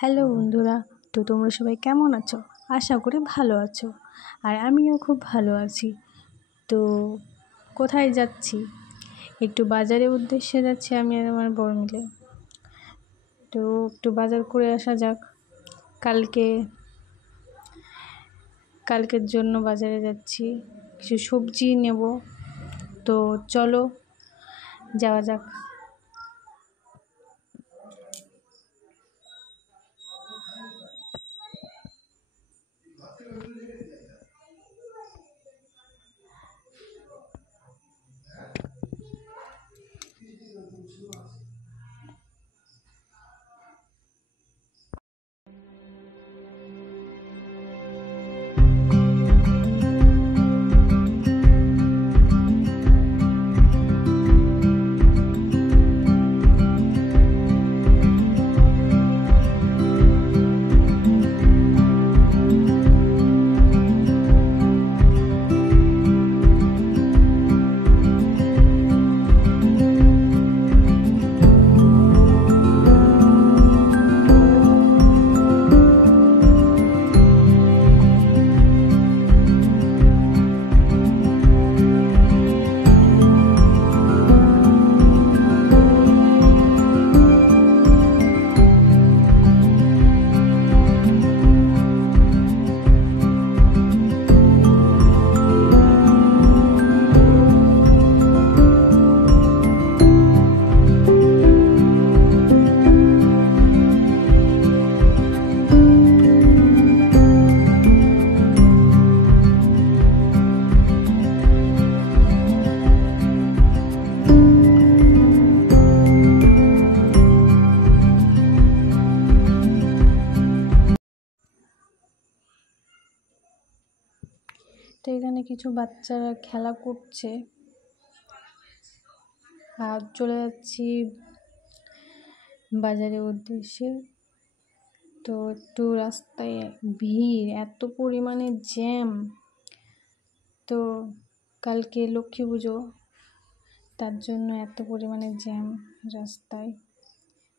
Hello বন্ধুরা, তো তোমরা সবাই কেমন আছো? আশা করি ভালো আছো। আর আমিও খুব ভালো আছি। তো কোথায় যাচ্ছি? একটু বাজারের উদ্দেশ্যে যাচ্ছি আমি আর আমার বর মিলে। তো একটু বাজার করে আসা যাক। কালকের জন্য বাজারে যাচ্ছি, কিছু সবজি নেব। তো চলো যাওয়া যাক। তো এখানে কিছু বাচ্চারা খেলা করছে আর চলে যাচ্ছি বাজারের উদ্দেশ্যে। তো একটু রাস্তায় ভিড়, এত পরিমাণে জ্যাম। তো কালকে লক্ষ্মী পুজো, তার জন্য এত পরিমাণে জ্যাম রাস্তায়।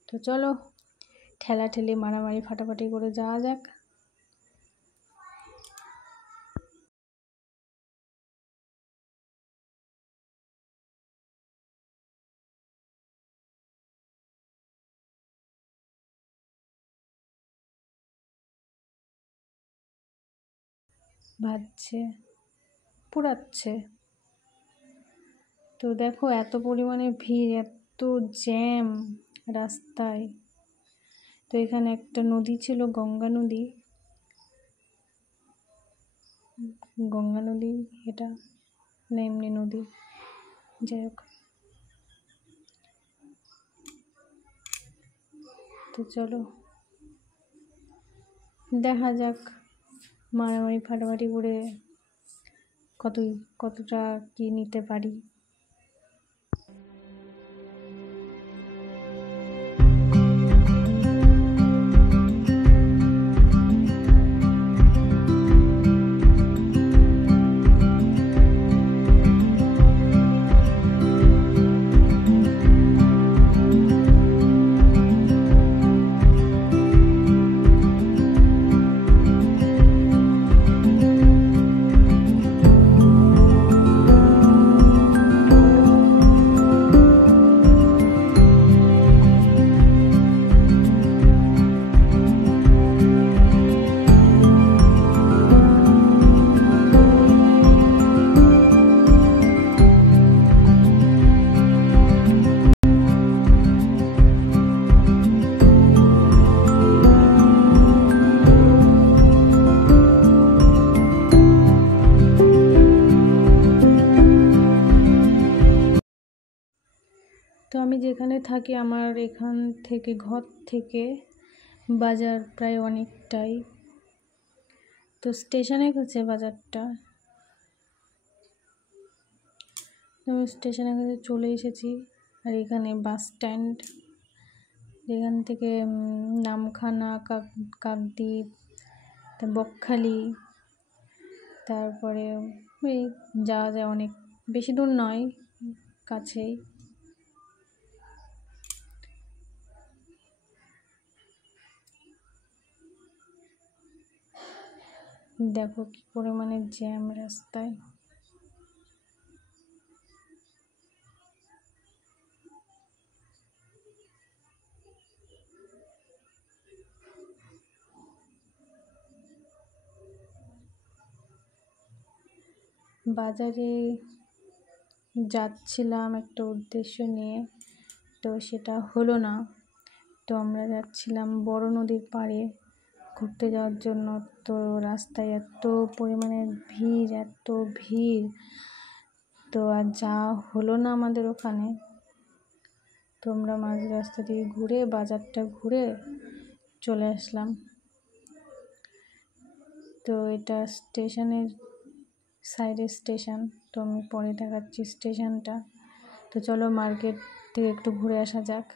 তো চলো ঠেলাঠেলি মারামারি ফাটাফাটি করে যাওয়া যাক। ভাজছে, পোড়াচ্ছে। তো দেখো এত পরিমাণে ভিড়, এত জ্যাম রাস্তায়। তো এখানে একটা নদী ছিল, গঙ্গা নদী। এটা না এমনি নদী, যাই হোক। তো চলো দেখা যাক মারামারি ফাটাফাটি করে কতটা কি নিতে পারি। তো আমি যেখানে থাকি, আমার এখান থেকে ঘর থেকে বাজার প্রায় অনেকটাই। তো স্টেশনের কাছে বাজারটা। আমি স্টেশনের কাছে চলে এসেছি। আর এখানে বাস স্ট্যান্ড, এখান থেকে নামখানা, কাকদ্বীপ, বকখালি, তারপরে এই যাওয়া যায়, অনেক বেশি দূর নয়, কাছেই। দেখো কি পরিমাণে জ্যাম রাস্তায়। বাজারে যাচ্ছিলাম একটা উদ্দেশ্য নিয়ে, তো সেটা হলো না। তো আমরা যাচ্ছিলাম বড় নদীর পাড়ে ঘুরতে যাওয়ার জন্য। তো রাস্তায় এত পরিমাণে ভিড়, তো আর যাওয়া হলো না আমাদের ওখানে। তো আমরা মাঝ রাস্তা দিয়ে ঘুরে বাজারটা ঘুরে চলে আসলাম। তো এটা স্টেশনের সাইডের স্টেশন, তো আমি পরে দেখাচ্ছি স্টেশনটা। তো চলো মার্কেট থেকে একটু ঘুরে আসা যাক।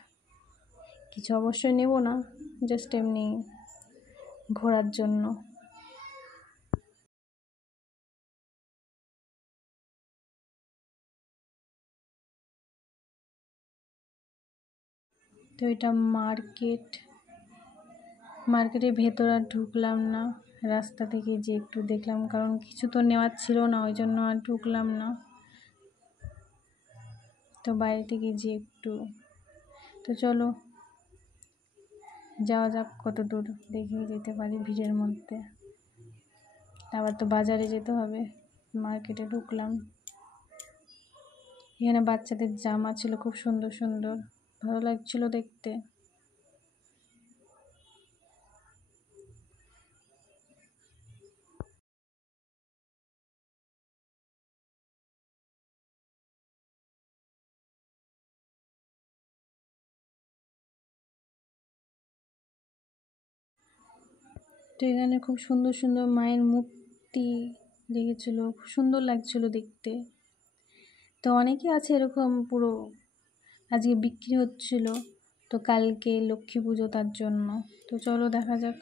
কিছু অবশ্যই নেব না, জাস্ট এমনি ঘোরার জন্য। তো এটা মার্কেটের ভেতর আর ঢুকলাম না, রাস্তা থেকে যে একটু দেখলাম, কারণ কিছু তো নেওয়ার ছিল না, ওই জন্য আর ঢুকলাম না। তো বাইরে থেকে যে একটু, তো চলো যাওয়া যাক, কত দূর দেখে যেতে পারি ভিড়ের মধ্যে। আবার তো বাজারে যেতে হবে। মার্কেটে ঢুকলাম, এখানে বাচ্চাদের জামা ছিল খুব সুন্দর সুন্দর, ভালো লাগছিল দেখতে। তো এখানে খুব সুন্দর সুন্দর মায়ের মূর্তি লেগেছিল, খুব সুন্দর লাগছিল দেখতে। তো অনেকে আছে এরকম পুরো আজকে বিক্রি হচ্ছিল, তো কালকে লক্ষ্মী পুজো তার জন্য। তো চলো দেখা যাক।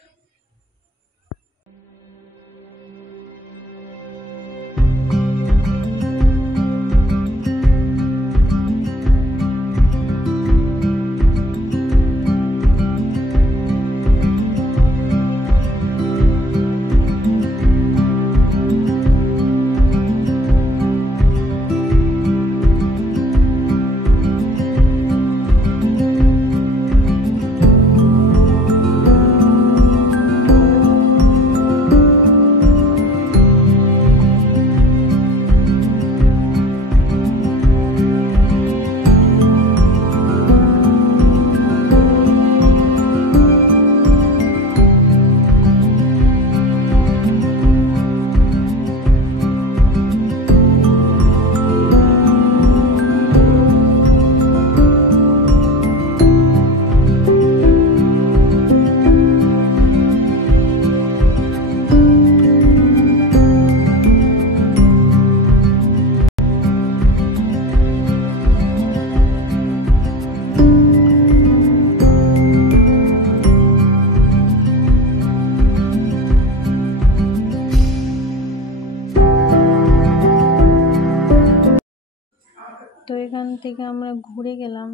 তো এখান থেকে আমরা ঘুরে গেলাম,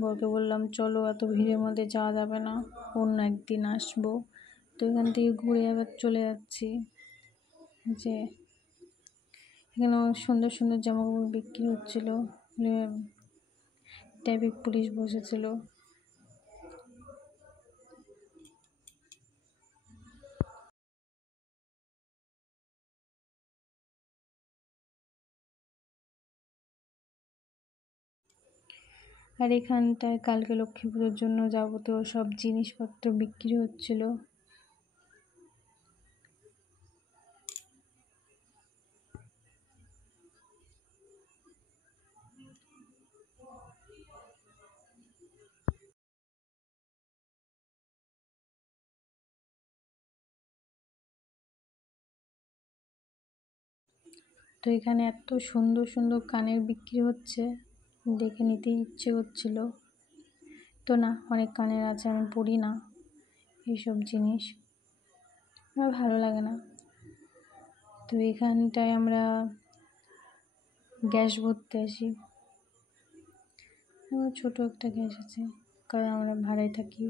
বরকে বললাম চলো এত ভিড়ের মধ্যে যাওয়া যাবে না, অন্য একদিন আসবো। তো এখান থেকে ঘুরে আবার চলে যাচ্ছি। যে এখানে সুন্দর সুন্দর জামা কাপড় বিক্রি হচ্ছিলো, ট্রাফিক পুলিশ বসেছিল। আর এখানটায় কালকে লক্ষ্মী পুজোর জন্য যাবতীয় সব জিনিসপত্র বিক্রি হচ্ছিল। তো এখানে এত সুন্দর সুন্দর কানের বিক্রি হচ্ছে, দেখে নিতে ইচ্ছে করছিল। তো না, অনেক কানের আছে, আমি পরি না এইসব জিনিস, আমার ভালো লাগে না। তো এখানটায় আমরা গ্যাস ভরতে আসি, আমার ছোটো একটা গ্যাস আছে, কারণ আমরা ভাড়ায় থাকি।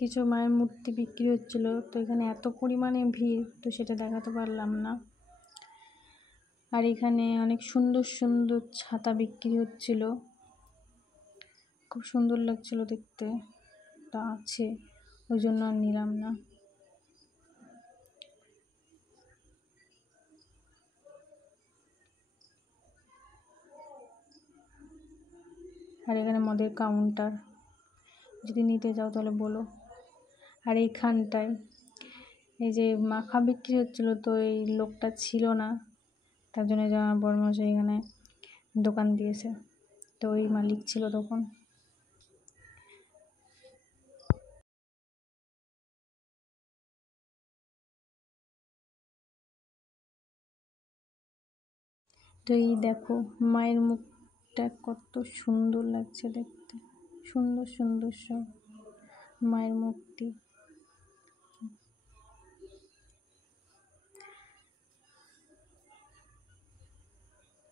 কিছু মায়ের মূর্তি বিক্রি হচ্ছিল, তো এখানে এত পরিমাণে ভিড় তো সেটা দেখাতে পারলাম না। আর এখানে অনেক সুন্দর সুন্দর ছাতা বিক্রি হচ্ছিল, খুব সুন্দর লাগছিল দেখতে, তা আছে ওই জন্য আর নিলাম না। আর এখানে মদের কাউন্টার, যদি নিতে যাও তাহলে বলো। আর এইখানটায় এই যে মাখা বিক্রি হচ্ছিল, তো এই লোকটা ছিল না, তার জন্য যে আমার বড়মশাই এখানে দোকান দিয়েছে, তো ওই মালিক ছিল তখন। তো এই দেখো মায়ের মুখটা কত সুন্দর লাগছে দেখতে, সুন্দর সুন্দর সব মায়ের মূর্তি।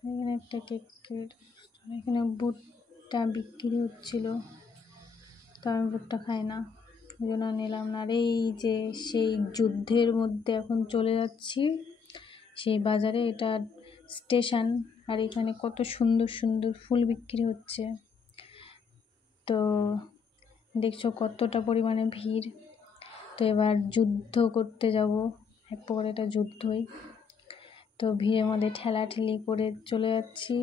এখানে একটা কেকের, এখানে বুটটা বিক্রি হচ্ছিল, তো আমি বুটটা খাই না, ওই জন্য নিলাম না। আর এই যে সেই যুদ্ধের মধ্যে এখন চলে যাচ্ছি সেই বাজারে, এটা স্টেশন। আর এখানে কত সুন্দর সুন্দর ফুল বিক্রি হচ্ছে, তো দেখছো কতটা পরিমাণে ভিড়। তো এবার যুদ্ধ করতে যাব, এক প্রকার এটা যুদ্ধই। তো ভিড়ের মধ্যে ঠেলাঠেলি করে চলে যাচ্ছি।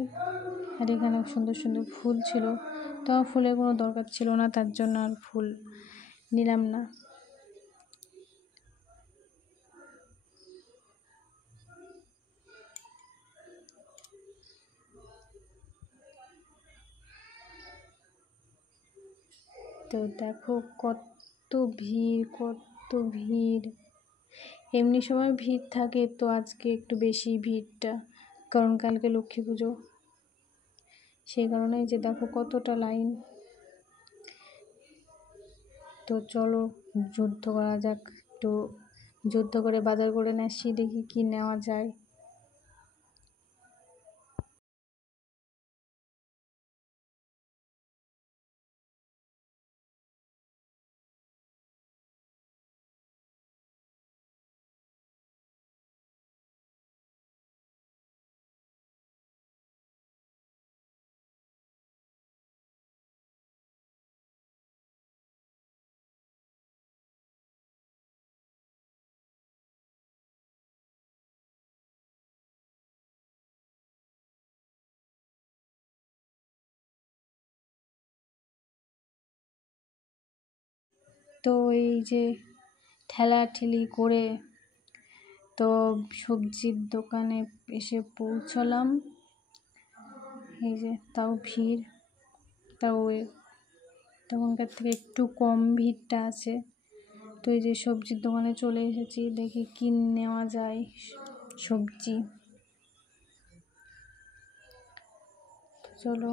আর এখানে সুন্দর সুন্দর ফুল ছিল, তো ফুলের কোনো দরকার ছিল না, তার জন্য আর ফুল নিলাম না। তো দেখো কত ভিড়, কত ভিড়। এমনি সময় ভিড় থাকে, তো আজকে একটু বেশি ভিড়টা, কারণ কালকে লক্ষ্মী পুজো, সেই কারণেই যে দেখো কতটা লাইন। তো চলো যুদ্ধ করা যাক, একটু যুদ্ধ করে বাজার করে নিয়ে আসি, দেখি কি নেওয়া যায়। তো এই যে ঠেলাঠেলি করে তো সবজির দোকানে এসে পৌঁছলাম। এই যে তাও ভিড়, তাও তখনকার থেকে একটু কম ভিড়টা আছে। তো এই যে সবজির দোকানে চলে এসেছি, দেখি কি নেওয়া যায় সবজি। চলো।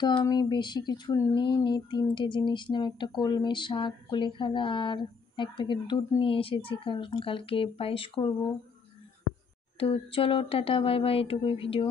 তো আমি বেশি কিছু নিইনি, 3টে জিনিস নিলাম, একটা কলমে শাক, কুলেখাড়া আর এক প্যাকেট দুধ নিয়ে এসেছি, কারণ কালকে পায়েস করব। তো চলো টাটা বাই বাই, এটুকুই ভিডিও।